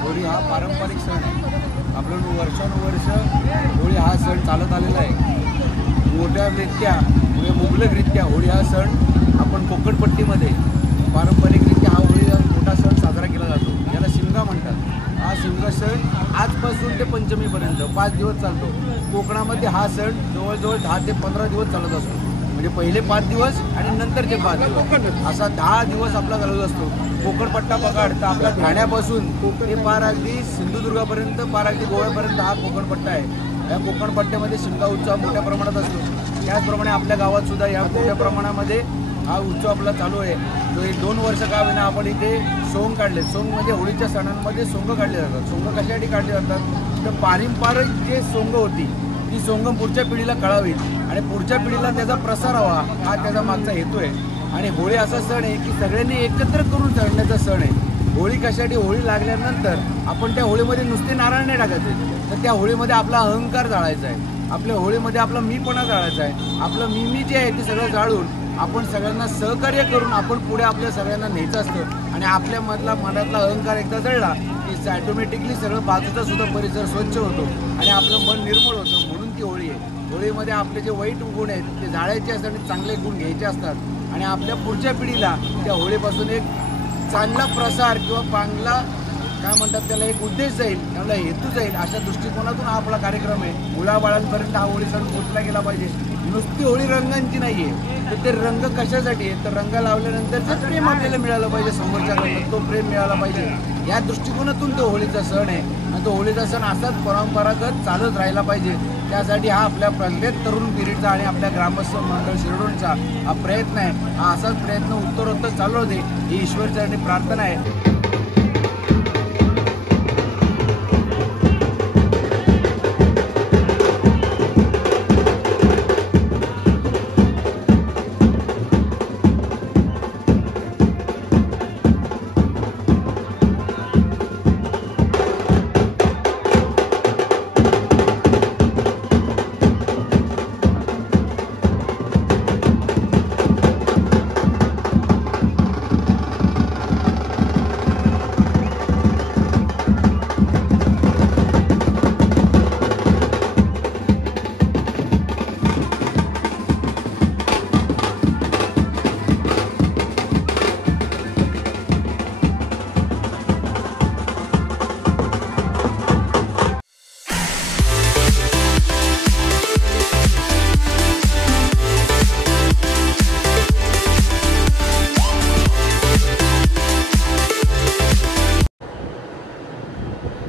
होळी हा पारंपरिक सण आहे. आपलं वर्षानुवर्ष होळी हा सण चालत आलेला आहे. मोठ्यारित्या म्हणजे मुबलकरित्या होळी हा सण आपण कोकणपट्टीमध्ये पारंपरिकरित्या हा होळी मोठा सण साजरा केला जातो. याला शिमगा म्हणतात. हा शिमगा सण आजपासून ते पंचमीपर्यंत 5 दिवस चालतो. कोकणामध्ये हा सण जवळजवळ 10 ते 15 दिवस चालत असतो. म्हणजे पहिले 5 दिवस आणि नंतरचे 5 दिवस असा 10 दिवस आपला चालत असतो. कोकणपट्टा बघाड तर आपला ठाण्यापासून ते पार अगदी सिंधुदुर्गापर्यंत पार अगदी गोव्यापर्यंत हा कोकणपट्टा आहे. या कोकणपट्ट्यामध्ये शिमगा उत्सव मोठ्या प्रमाणात असतो. त्याचप्रमाणे आपल्या गावात सुद्धा या मोठ्या प्रमाणामध्ये हा उत्सव आपला चालू आहे. तो 2 वर्ष का होईना आपण इथे सोंग काढले. सोंग म्हणजे होळीच्या सणांमध्ये सोंग काढले जातात. सोंग कशासाठी काढले जातात तर पारंपरिक जे सोंग होती ती सोंग पुढच्या पिढीला कळावी आणि पुढच्या पिढीला त्याचा प्रसार व्हावा हा त्याचा मागचा हेतू आहे. आणि होळी असा सण आहे की सगळ्यांनी एकत्र करून चढण्याचा सण आहे. होळी कशासाठी होळी लागल्यानंतर आपण त्या होळीमध्ये नुसते नारळ नाही टाकायचे तर त्या होळीमध्ये आपला अहंकार जाळायचा आहे. आपल्या होळीमध्ये आपला मीपणा जाळायचा आहे. आपलं मी जे आहे ते सगळं जाळून आपण सगळ्यांना सहकार्य करून आपण पुढे आपल्या सगळ्यांना न्यायचं असतं. आणि आपल्या मनातला अहंकार एकदा जळला की ऑटोमॅटिकली सगळं बाजूचा सुद्धा परिसर स्वच्छ होतो आणि आपलं मन निर्मळ होतं. म्हणून ती होळी आहे. होळीमध्ये आपले जे वाईट गुण आहेत ते जाळायचे असतात आणि चांगले गुण घ्यायचे असतात आणि आपल्या पुढच्या पिढीला त्या होळीपासून एक चांगला प्रसार किंवा चांगला काय म्हणतात त्याला एक उद्देश जाईल, त्याला हेतू जाईल अशा दृष्टिकोनातून हा आपला कार्यक्रम आहे. मुलाबाळांपर्यंत हा होळी सण पोचला गेला पाहिजे. नुसती होळी रंगांची नाही आहे तर ते रंग कशासाठी आहे तर रंग लावल्यानंतर जे प्रेम आपल्याला मिळालं पाहिजे, समोरच्या तो प्रेम मिळाला पाहिजे या दृष्टिकोनातून तो होळीचा सण आहे. आणि तो होळीचा सण असाच परंपरागत चालत राहिला पाहिजे. त्यासाठी हा आपल्या प्रत्येक तरुण पिढीचा आणि आपल्या ग्रामस्थ मंडळ शिरडोनचा हा प्रयत्न आहे. हा असाच प्रयत्न उत्तरोत्तर चालू होते ही ईश्वरचरणी प्रार्थना आहे.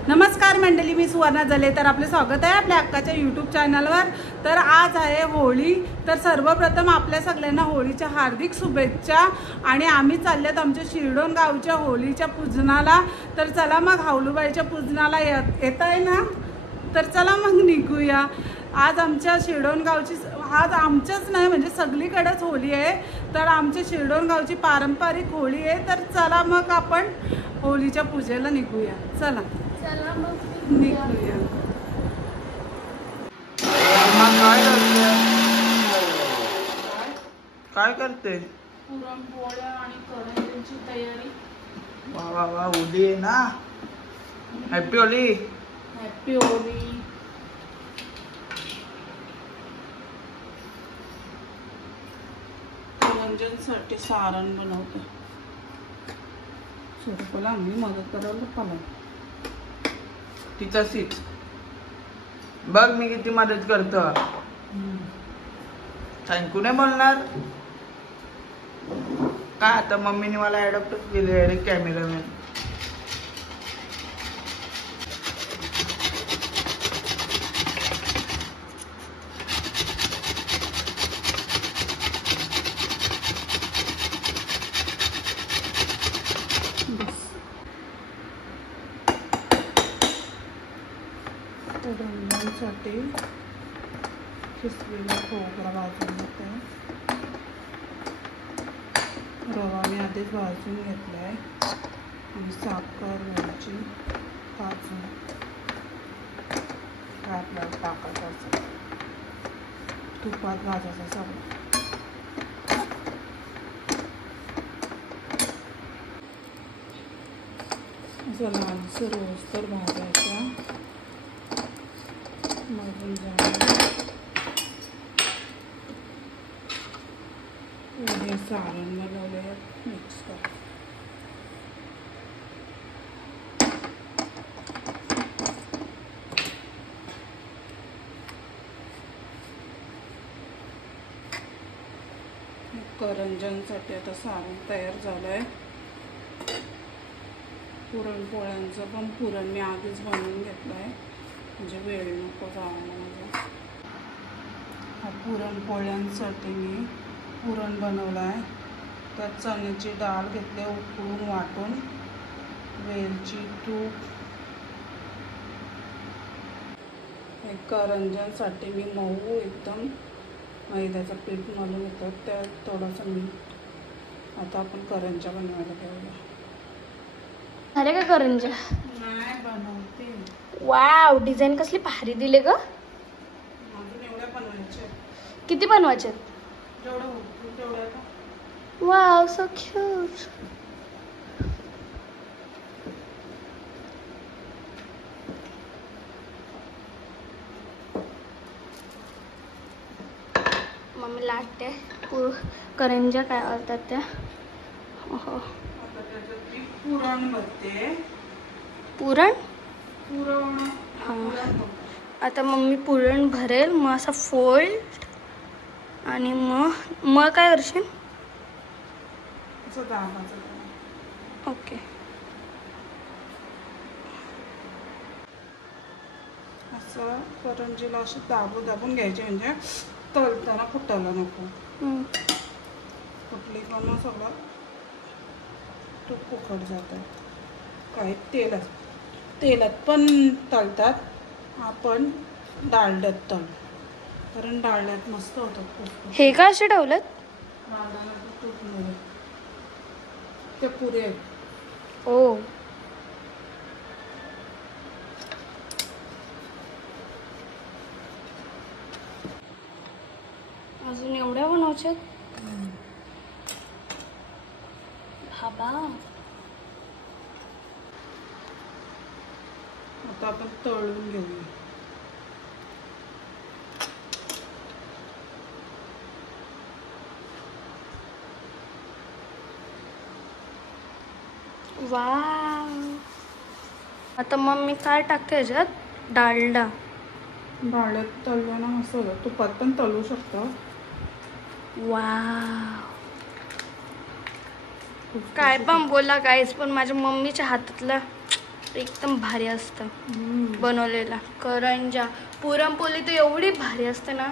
नमस्कार मंडळी, मी सुवर्णा जले. तर आपले स्वागत आहे आपल्या हक्काच्या यूट्यूब चॅनलवर. तर आज आहे होळी. तर सर्वप्रथम आपल्या सगळ्यांना होळीच्या हार्दिक शुभेच्छा. आणि आम्ही चालल्यात आमच्या शिरडोन गावच्या होळीच्या पूजनाला. तर चला मग हावलूबाईच्या पूजनाला येत आहे ना, तर चला मग निघूया. आज आमच्या शिरडोन गावची, आज आमच्याच नाही म्हणजे सगळीकडेच होळी आहे. तर आमच्या शिरडोन गावची पारंपरिक होळी आहे. तर चला मग आपण होळीच्या पूजेला निघूया. चला निघूया. काय करते? पुरणपोळ्या आणि करंज्यांची तयारी. वा वा वा, होळी आहे ना. हॅपी होळी. हॅपी होळी. करंज्यांसाठी सारण बनवते. स्वरूपाला आम्ही मदत करायला पाला. तिचा सीट बघ मी किती मदत करतो. थँक्यू नाही बोलणार का? आता मम्मीने मला ॲडॉप्ट केले अरे कॅमेरामॅन. रंगांसाठी किसलेला खोबरा भाजून घेते. रवा मी आधीच भाजून घेतला आहे आणि साखर वेलची भाजून आपल्याला टाकायचं. तुपात भाजायचं सगळं. लालसर होसतर भाजायच्या. मग हे सारण बनवले मिक्स कर. करंज्यांसाठी आता सारण तयार झालं आहे. पुरणपोळ्यांचं पण पुरण मी आधीच बनवून घेतलं आहे, म्हणजे वेळ नको जायला माझा. पुरणपोळ्यांसाठी मी पुरण बनवलं आहे. त्यात चण्याची डाळ घेतली उकळून वाटून, वेलची, तूप. करंज्यांसाठी मी मऊ एकदम मैद्याचं पीठ मळून घेतो, त्यात थोडंसं मीठ. आता आपण करंज्या बनवायला ठेवूया. अरे का करंज्या नाही बनवते. वाव, डिझाईन कसली भारी दिले ग. अजून एवढ्या बनवायच्या. किती बनवायचे? जेवढं होतं तेवढं. Wow, so cute. मम्मी लाटते करंज्या काय आवडतात त्या. आता त्याच्यात मी पुरण भरते. पुरण पुरण हां. आता मम्मी पुरण भरेल, मग असा फोल्ड आणि मग काय करशील? असं दाबाचं. ओके. असं करंजीला अशी दाबून घ्यायची, म्हणजे तळताना फुटायला नको. फुटली का मग सगळं तूप उखड जातं. काही तेलात पण तळतात, आपण डालड्यात तळतो, कारण डालड्यात मस्त होतात. हे का असे ठेवलेत? डालड्याला तूप मिळेल ते पुरे आहेत. ओ, अजून एवढ्या बनवायच्यात बाबा. आता आपण तळून घेऊया. वाव. आता मम्मी काय टाकते ह्याच्यात? डालडा. डाळ्यात तळल्यानं मस्त होतं. तुपात पण तळू शकतो. वाव, काय पण बोला गाईस, पण माझ्या मम्मीच्या हातातलं एकदम भारी असतं बनवलेला. करंजा, पुरणपोळी तर एवढी भारी असते ना.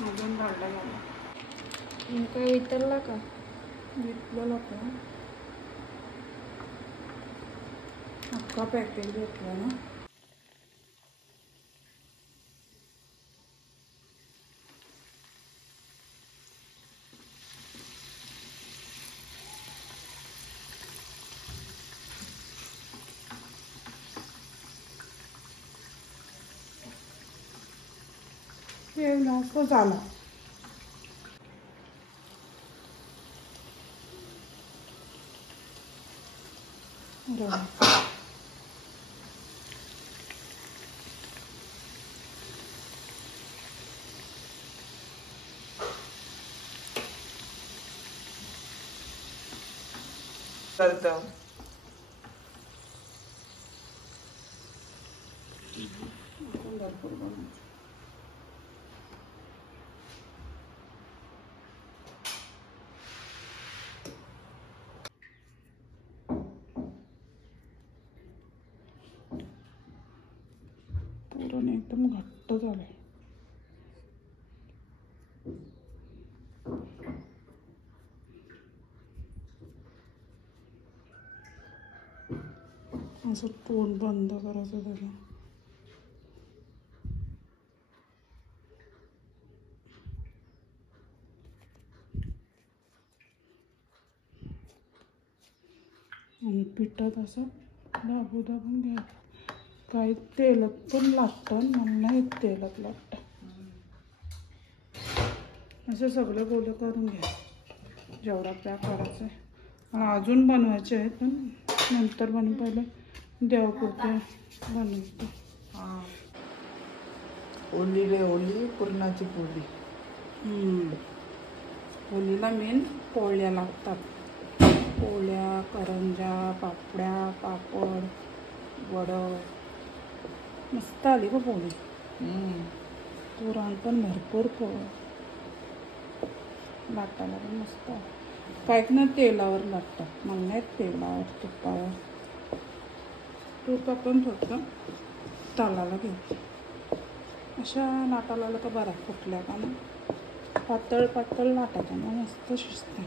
अजून डाळडा झाला. काय वितरला का? घेतलेला का अख्खा पॅकेट घेतला ना. हे नको झाला. करतो. भरपूर बनवू. पुरण एकदम घट्ट झालंय. असं तोंड बंद करायचं त्याला. आणि पिठात असं दाबून घ्यायचं. काही तेलात पण लागतं, मला नाही तेलात लागतं. असं सगळं गोलं करून घ्या जेवढा पॅक करायचं आहे. मला अजून बनवायचे आहेत, पण नंतर बनवू. पहिले देवपुरते बनवतो. हा. ओली रे ओली पुरणाची पोळी. होळीला मेन पोळ्या लागतात. पोळ्या, करंजा, पापड्या, पापड, वडं. मस्त आली गं पोळी. पुरण पण भरपूर लाटायला पण मस्त. काय ना तेलावर लागतात. मला नाही तेलावर, तुपावर. तूप आपण फक्त तालाला घेऊ. अशा लाटायला आलं का बरा फुटल्या का ना. पातळ पातळ लाटायचा ना मस्त शिजते.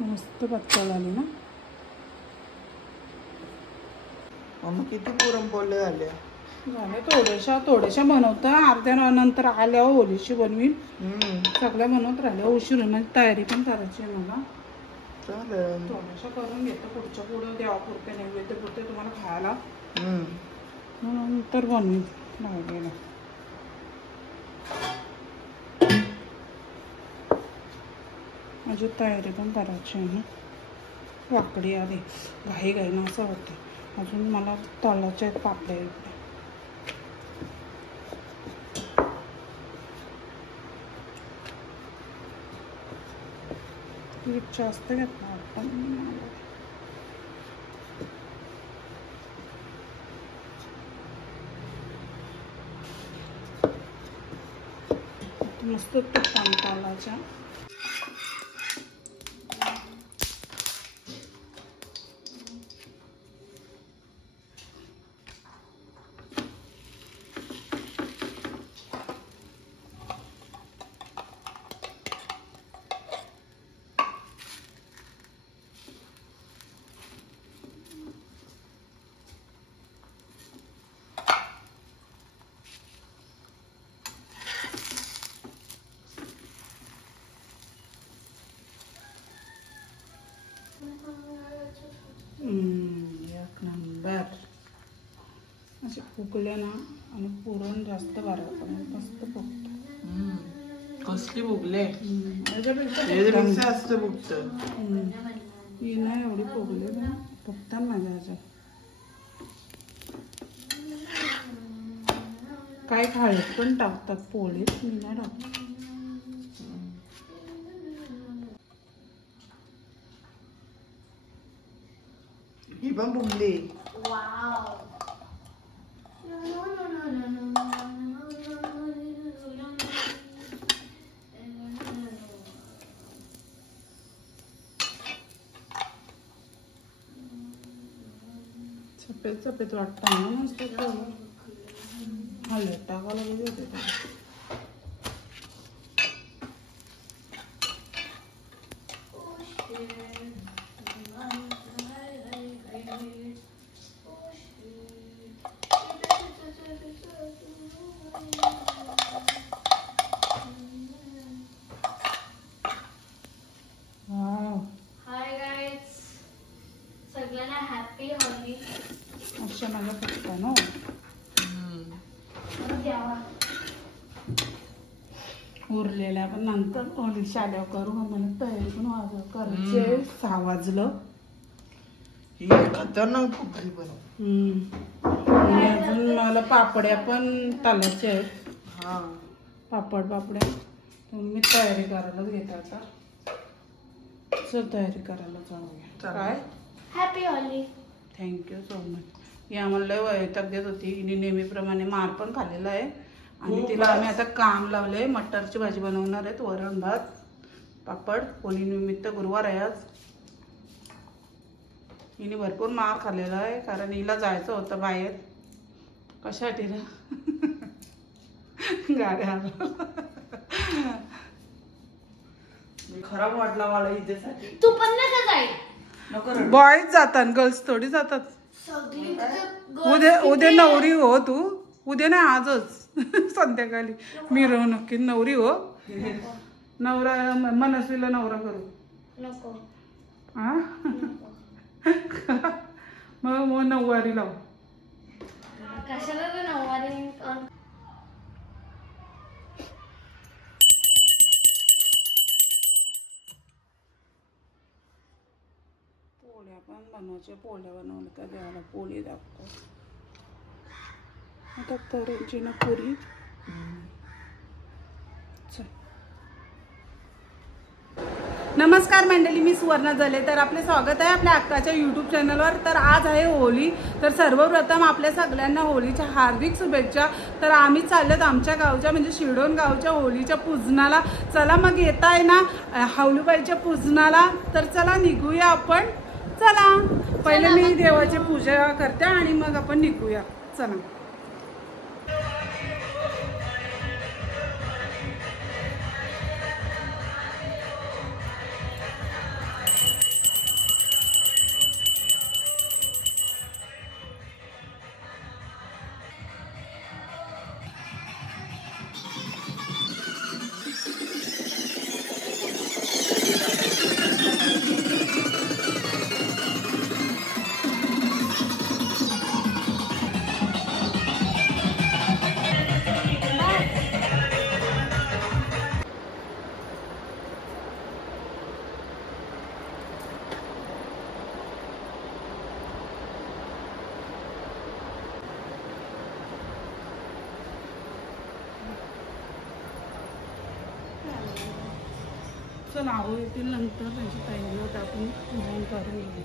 मस्त पातळ आली ना. मग किती पुरणपोळ्या झाल्या? झाले थोड्याशा बनवतं. अर्ध्या नंतर आल्यावर ओलीशी बनवीन. सगळ्या बनवत राहिल्या. उशीर होणार. तयारी पण करायची आहे मला. चालेल. थोड्याशा करून घेतो. पुढच्या पुढं देवापुरते नैवेद्य पुरते तुम्हाला खायला. नंतर बनवीन राहिलेलं. माझी तयारी पण करायची आहे ना. वाकडी आली घाई ना असं होते. अजून मला तळाच्या पापड्या येते. पीठ जास्त घेतलं आपण. मस्त तुपान तालाच्या. एक नंबर. असे फुगले ना आणि पुरण जास्त भरायचं मस्त फुगतं. कसली फुगले? त्याच्यापेक्षा असतं फुगत. ही नाही एवढी फुगले ना. फुगतात माझ्या ह्याच्यात. काय खाळीत पण टाकतात पोळीत. मी नाही टाकत. ही पण फुगली. सफेद सफेद वाटतं ना मस्त. हलत टाकायला गेले होते. सगळ्यांना हॅपी होली. अशा माझ्या फक्त ना उरलेल्या पण नंतर होली शाल्यावर करू. मला तयारी पण करायची आहे. 6 वाजलं. ही खतरनाक फुगली पण. आणि अजून मला पापड्या पण तालाच्या आहेत. हा पापड्या. तर मी तयारी करायलाच घेते आता. चल तयारी करायला जाऊया. काय happy Holi. Thank you so much. ही आम्हाला लय वैताग देत होती. हिने नेहमीप्रमाणे मार पण खाल्लेला आहे. आणि तिला आम्ही आता काम लावले. मटरची भाजी बनवणार आहेत. वरण भात पापड. होली निमित्त गुरुवार आहे आज. हिने भरपूर मार खाल्लेला आहे. कारण हिला जायचं होतं बाहेर. कशासाठी ना गाड्या खराब वाटला मला इथेसाठी. तू पण नका जाई. नको बॉईज जातात गर्ल्स थोडी जातात. उद्या नवरी हो तू. उद्या नाही आजच संध्याकाळी मिरवणुकीत नवरी हो. नवरा मनस्वीला नवरा करू. नको. हा मग नऊवारी लाव. कशाला नऊवारी. पण बनवायचे पोळ्या बनवल्या का देवाला पोळी दाखव. आता तरुणची ना पुरी. चल. नमस्कार मंडळी, मी सुवर्णा जले. तर आपले स्वागत आहे आपल्या अक्काच्या यूट्यूब चॅनलवर. तर आज आहे होळी. तर सर्वप्रथम आपल्या सगळ्यांना होळीच्या हार्दिक शुभेच्छा. तर आम्ही चाललोत आमच्या गावच्या म्हणजे शिरडोन गावच्या होळीच्या पूजनाला. चला मग येत आहे ना हाऊलीबाईच्या पूजनाला. तर चला निघूया आपण. चला पहिले मी देवाची पूजा करते आणि मग आपण निघूया. चला. चला आहो येतील नंतर त्यांची तयारी आपण पूजन करून घेऊ.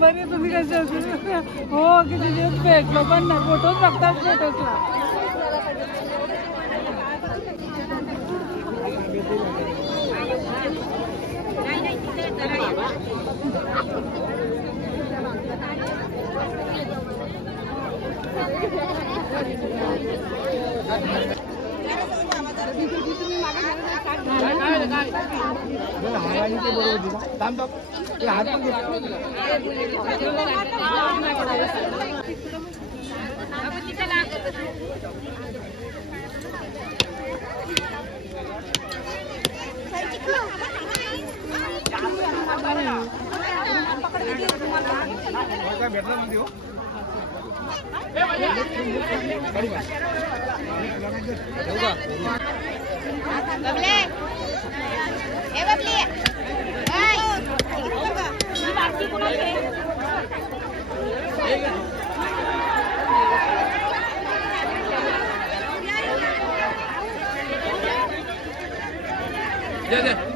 बरे तुम्ही कसे हो किती दिवस भेटलो पण नाही. फोटोच बघतात फोटोजला. ठीक है.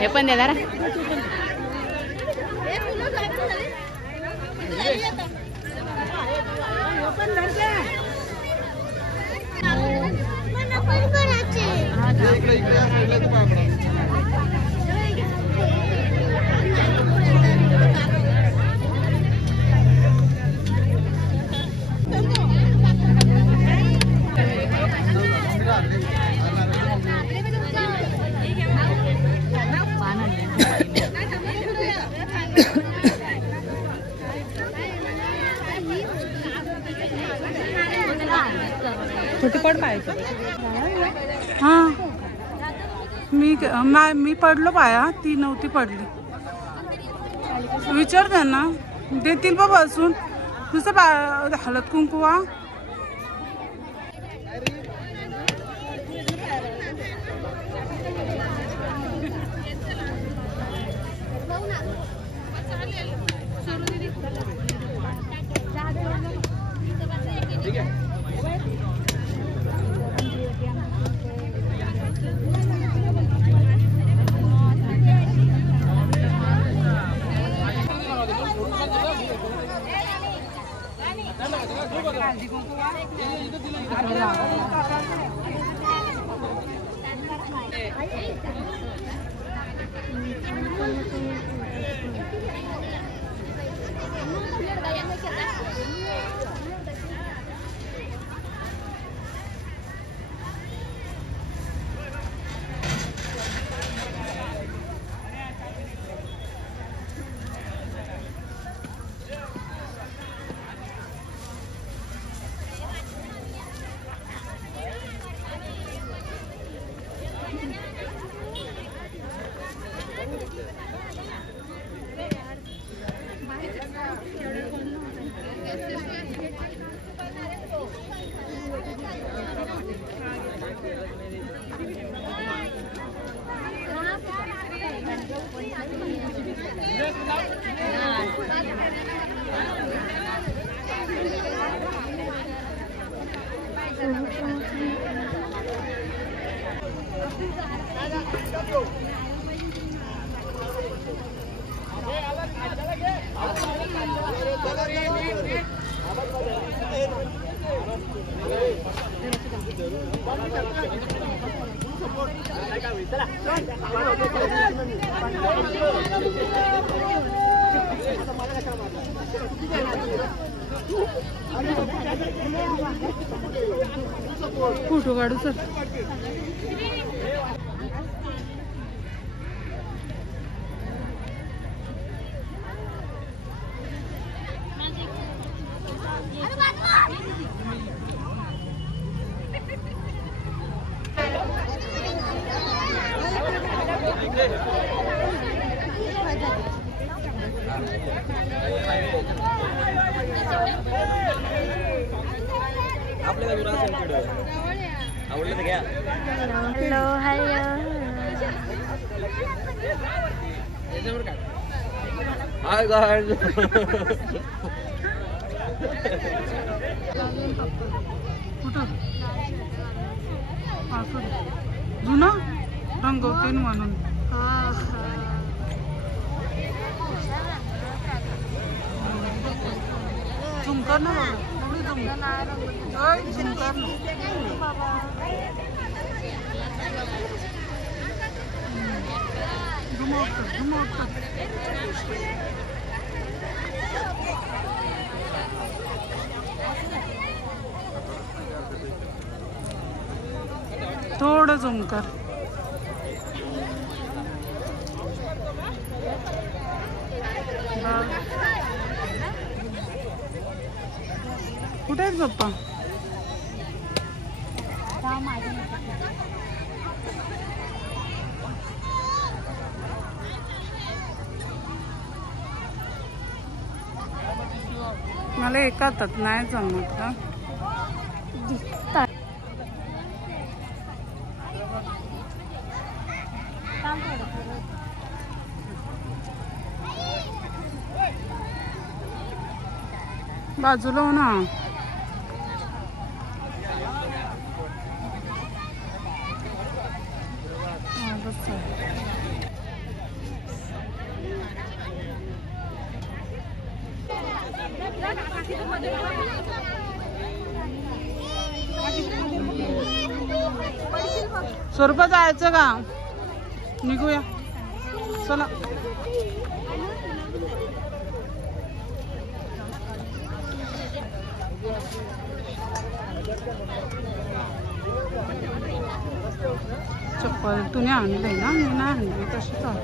हे पण देणार छोटी पड पाहायचं. हां मी पडलो पाया, ती नव्हती पडली. विचार त्यांना, देतील बाबा असून नुसतं हळद कुंकुवा. फोटो काढू sir. Hello hello hi guys. जुना रंगवते म्हणून. झुमकर ना झुमकर थोडं झुमकर. कुठे आहेत पप्पा? मला एका हातात नाही जमत का. बाजूला हो ना. स्वरूपा जायचं का? निघूया चला. चप्पल तुम्ही आणले ना, मी नाही आणली तशी चाल.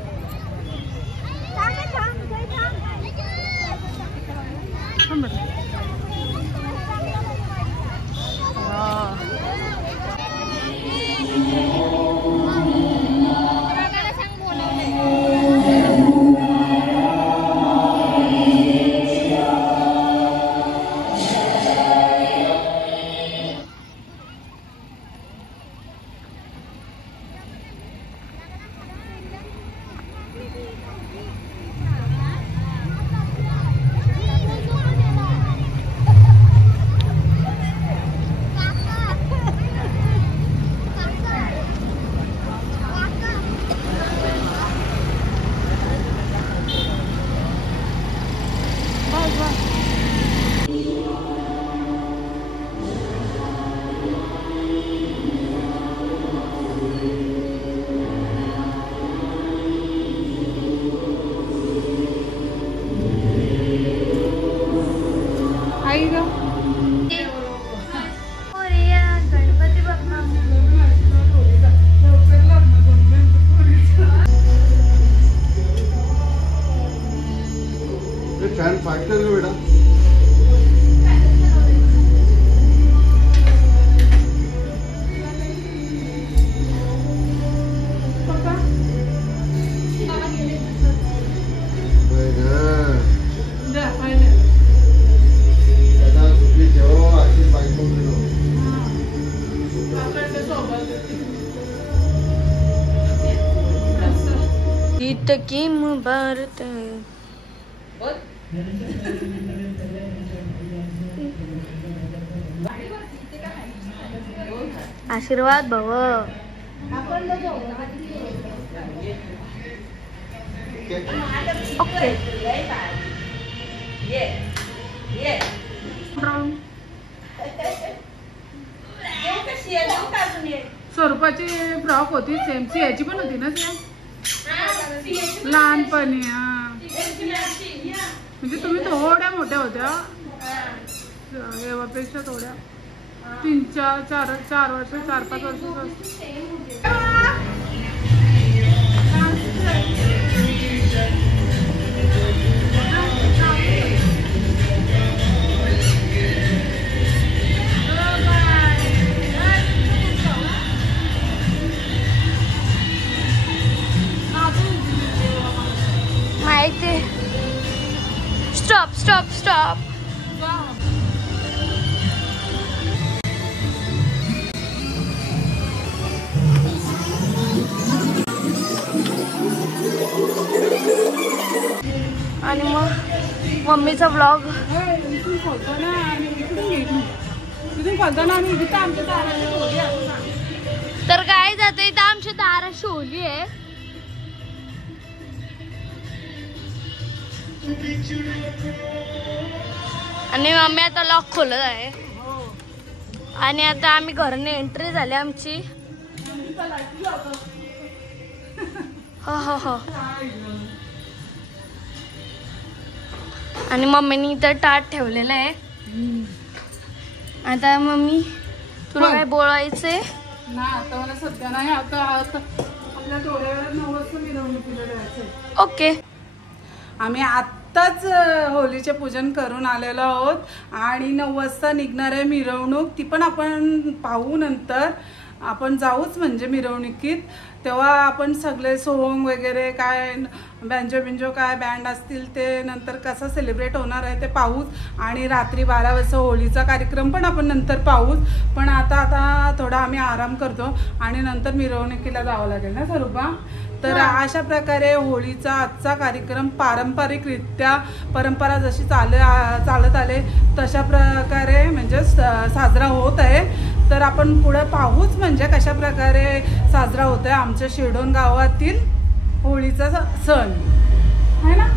फॅन फाटलं ना बेटा. ईद की मुबारक. आशीर्वाद भव. ओके. स्वरूपाची फ्रॉक होती सेम, याची पण होती ना सेम लहानपणी. म्हणजे तुम्ही थोड्या मोठ्या होत्या एव्हापेक्षा, थोड्या 3-4 वर्ष 4-5 वर्ष. माहिती. Stop stop stop. आणि मग मम्मीचा व्लॉग इथून खोलतो ना आणि इथून खोलतो ना आणि इथं आमच्या दाराची होळी आहे. तर काय जातं इथं आमच्या दाराची होळी आहे. आणि मम्मी आता लॉक खोलत आहे. आणि आता आम्ही घराने एंट्री झाली आमची. हो हो हो. आणि मम्मीने इथं ताट ठेवलेलं आहे. आता मम्मी तुला काय बोलायचंय ना? आता मला सध्या नाही. आता आपल्या थोड्या वेळात 9 वाजता मिरवणुकीला जायचंय. ओके. आम्ही आत्ताच होलीचे पूजन करून आलेलो आहोत आणि 9 वाजता निघणार आहे मिरवणूक. ती पण आपण पाहू नंतर. आपण जाऊच म्हणजे मिरवणुकीत. तेव्हा आपण सगळे सोंग वगैरे काय बँजो बिंजो काय बँड असतील ते नंतर कसं सेलिब्रेट होणार आहे ते पाहूच. आणि रात्री 12 वाजता होळीचा कार्यक्रम पण आपण नंतर पाहूच. पण आता थोडा आम्ही आराम करतो आणि नंतर मिरवणुकीला जावं लागेल ना स्वरूपा. तर अशा प्रकारे होळीचा आजचा कार्यक्रम पारंपरिकरित्या परंपरा जशी चालत आले तशा प्रकारे म्हणजे साजरा होत आहे. तर आपण पुढे पाहूच म्हणजे कशा प्रकारे साजरा होत आहे आमच्या शिरढोण गावातील होळीचा सण आहे ना.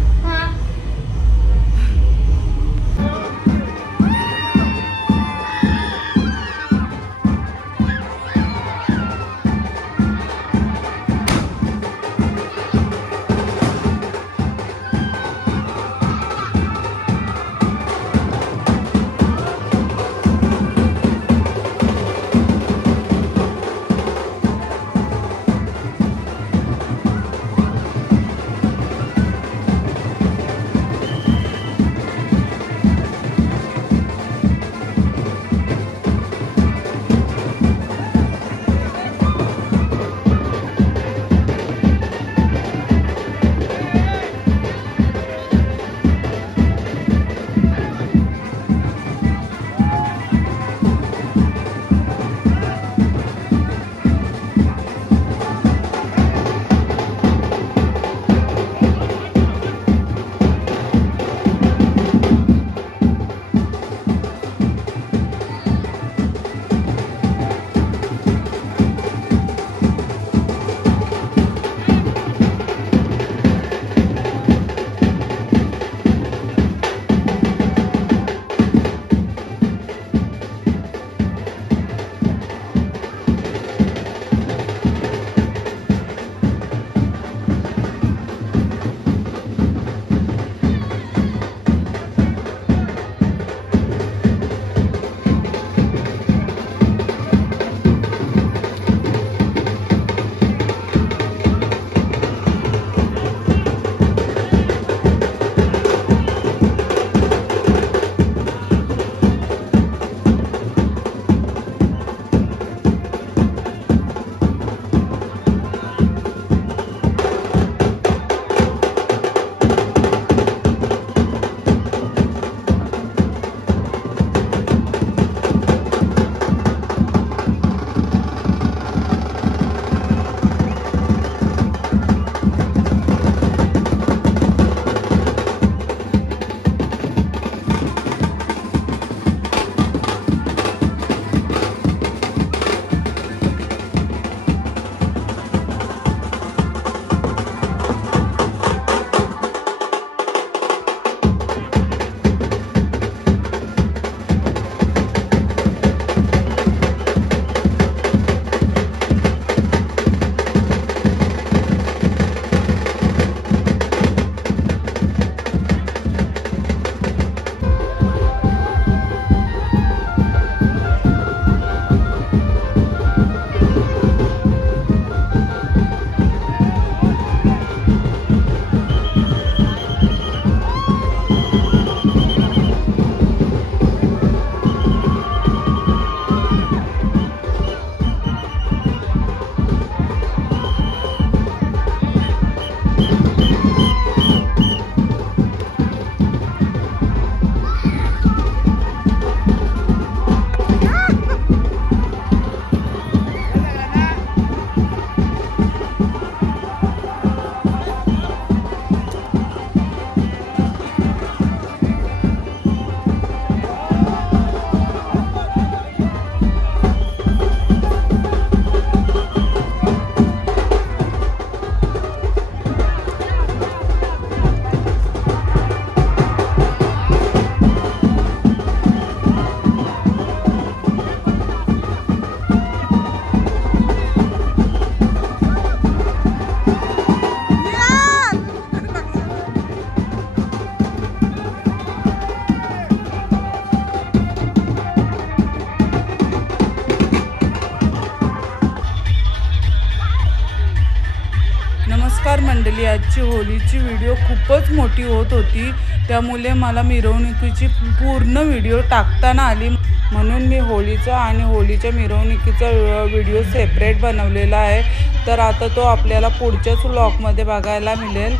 नमस्कार मंडळी, आजची होळीची व्हिडिओ खूपच मोठी होत होती, त्यामुळे मला मिरवणुकीची पूर्ण व्हिडिओ टाकताना आली, म्हणून मी होळीचा आणि होळीच्या मिरवणुकीचा व्हिडिओ सेपरेट बनवलेला आहे. तर आता तो आपल्याला पुढच्याच व्लॉगमध्ये बघायला मिळेल,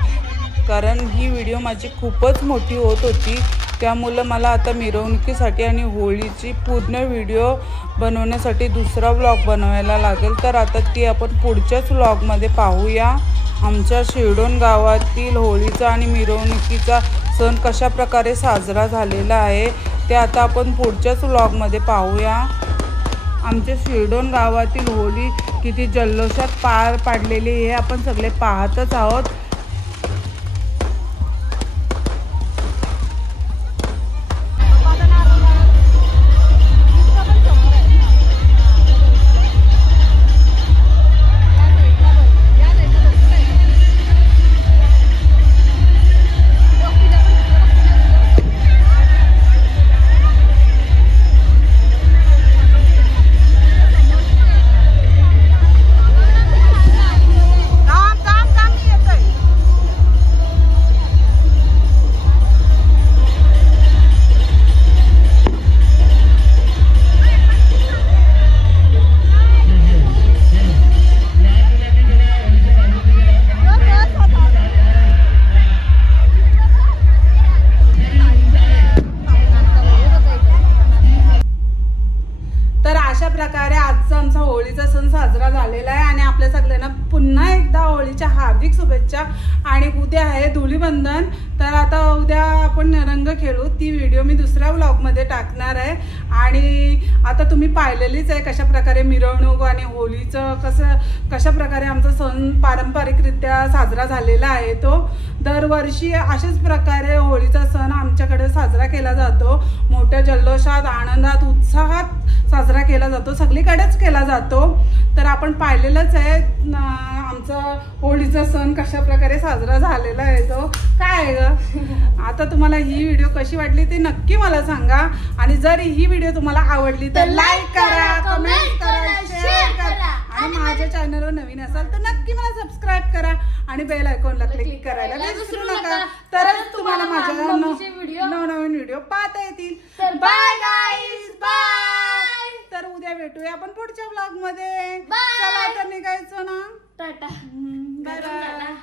कारण ही व्हिडिओ माझी खूपच मोठी होत होती, त्यामुळे मला आता मिरवणुकीसाठी आणि होळीची पूर्ण व्हिडिओ बनवण्यासाठी दुसरा व्लॉग बनवायला लागेल. तर आता ती आपण पुढच्याच व्लॉगमध्ये पाहूया. आमच्या शिरडोन गावातील होळीचा आणि मिरवणुकीचा सण कशा प्रकारे साजरा झालेला आहे ते आता आपण पुढच्याच व्लॉगमध्ये पाहूया. आमच्या शिरडोन गावातील होळी किती जल्लोषात पार पाडलेली हे आपण सगळे पाहतच आहोत. प्रकारे आजचा आमचा होळीचा सण साजरा झालेला आहे आणि आपल्या सगळ्यांना पुन्हा एकदा होळीच्या हार्दिक शुभेच्छा. आणि उद्या आहे धुलीवंदन, तर आता उद्या आपण रंग खेळू. ती व्हिडिओ मी दुसऱ्या व्लॉगमध्ये टाकणार आहे. आणि आता तुम्ही पाहिलेलीच आहे कशा प्रकारे मिरवणूक आणि होळीचं कशा प्रकारे आमचा सण पारंपरिकरित्या साजरा झालेला आहे. तो दरवर्षी अशाच प्रकारे होळीचा सण आमच्याकडे साजरा केला जातो. मोठ्या जल्लोषात, आनंदात, उत्साहात साजरा केला जातो, सगळीकडेच केला जातो. तर आपण पाहिलेलंच आहे आमचा होळीचा सण कशा प्रकारे साजरा झालेला आहे. तो काय आहे ग. आता तुम्हाला ही व्हिडिओ कशी वाटली ते नक्की मला सांगा. आणि जर ही व्हिडिओ तुम्हाला आवडली तर लाईक करा, कमेंट करा, शेअर करा. आणि माझ्या चॅनलवर नवीन असाल तर नक्की मला सबस्क्राईब करा आणि बेल आयकॉनला क्लिक करायला विसरू नका, तरच तुम्हाला माझ्या नवनवीन व्हिडिओ पाहता येतील. तर बाय गाईज, बाय. तर उद्या भेटूया आपण पुढच्या व्लॉग मध्ये. चला तर निघायचं ना. टाटा. Bye bye.